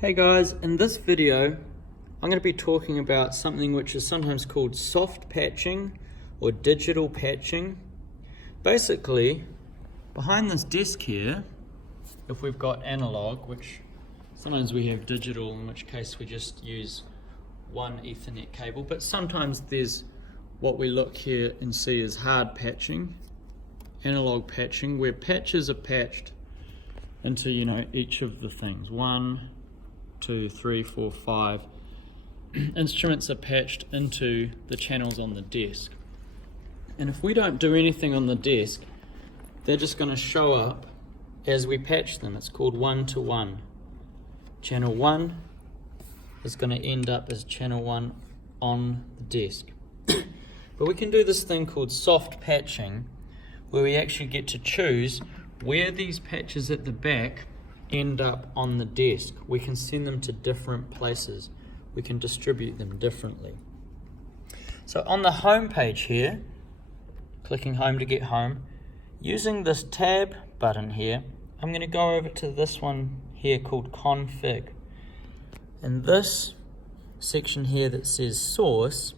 Hey guys, in this video I'm going to be talking about something which is sometimes called soft patching or digital patching. Basically, behind this desk here, if we've got analog, which sometimes we have digital, in which case we just use one Ethernet cable, but sometimes there's what we look here and see as hard patching, analog patching, where patches are patched into, each of the things. 1, 2, 3, 4, 5 instruments are patched into the channels on the desk. And if we don't do anything on the desk, they're just going to show up as we patch them. It's called 1-to-1. Channel 1 is going to end up as channel 1 on the desk. But we can do this thing called soft patching, where we actually get to choose where these patches at the back end up on the desk. We can send them to different places. We can distribute them differently. So on the home page here, clicking home to get home, using this tab button here, I'm going to go over to this one here called config. And this section here that says source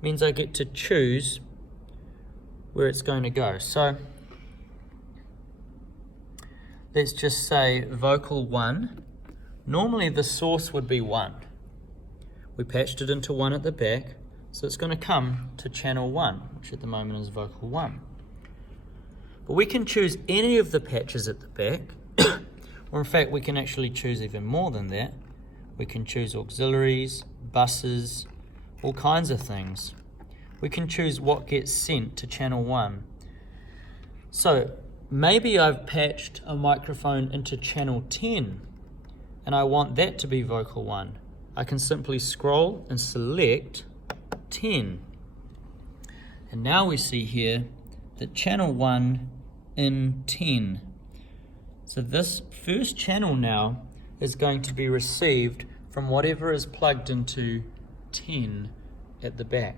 means I get to choose where it's going to go. So let's just say vocal 1. Normally the source would be 1. We patched it into 1 at the back, so it's going to come to channel 1, which at the moment is vocal 1. But we can choose any of the patches at the back, or in fact we can actually choose even more than that. We can choose auxiliaries, buses, all kinds of things. We can choose what gets sent to channel 1. So maybe I've patched a microphone into channel 10 and I want that to be vocal 1. I can simply scroll and select 10. And now we see here that channel 1 in 10. So this first channel now is going to be received from whatever is plugged into 10 at the back,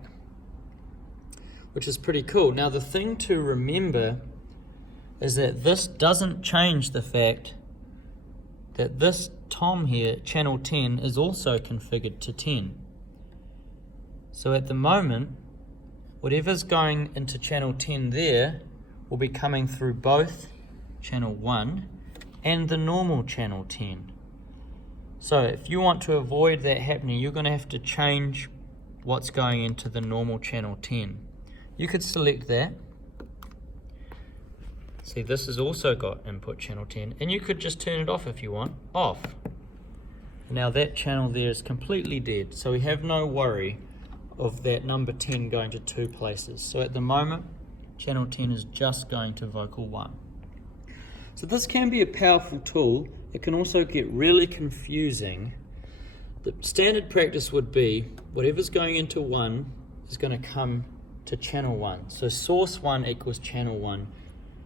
which is pretty cool. Now the thing to remember is that this doesn't change the fact that this tom here, channel 10, is also configured to 10. So at the moment, whatever's going into channel 10 there will be coming through both channel 1 and the normal channel 10. So if you want to avoid that happening, you're going to have to change what's going into the normal channel 10. You could select that. See, this has also got input channel 10, and you could just turn it off if you want, off. Now that channel there is completely dead, so we have no worry of that number 10 going to 2 places. So at the moment, channel 10 is just going to vocal 1. So this can be a powerful tool. It can also get really confusing. The standard practice would be whatever's going into 1 is going to come to channel 1. So source 1 equals channel 1.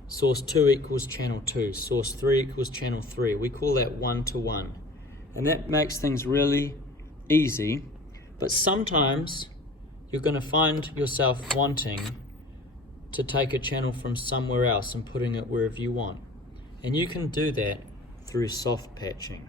Source 2 equals channel 2. Source 3 equals channel 3. We call that 1-to-1. And that makes things really easy. But sometimes you're going to find yourself wanting to take a channel from somewhere else and putting it wherever you want. And you can do that through soft patching.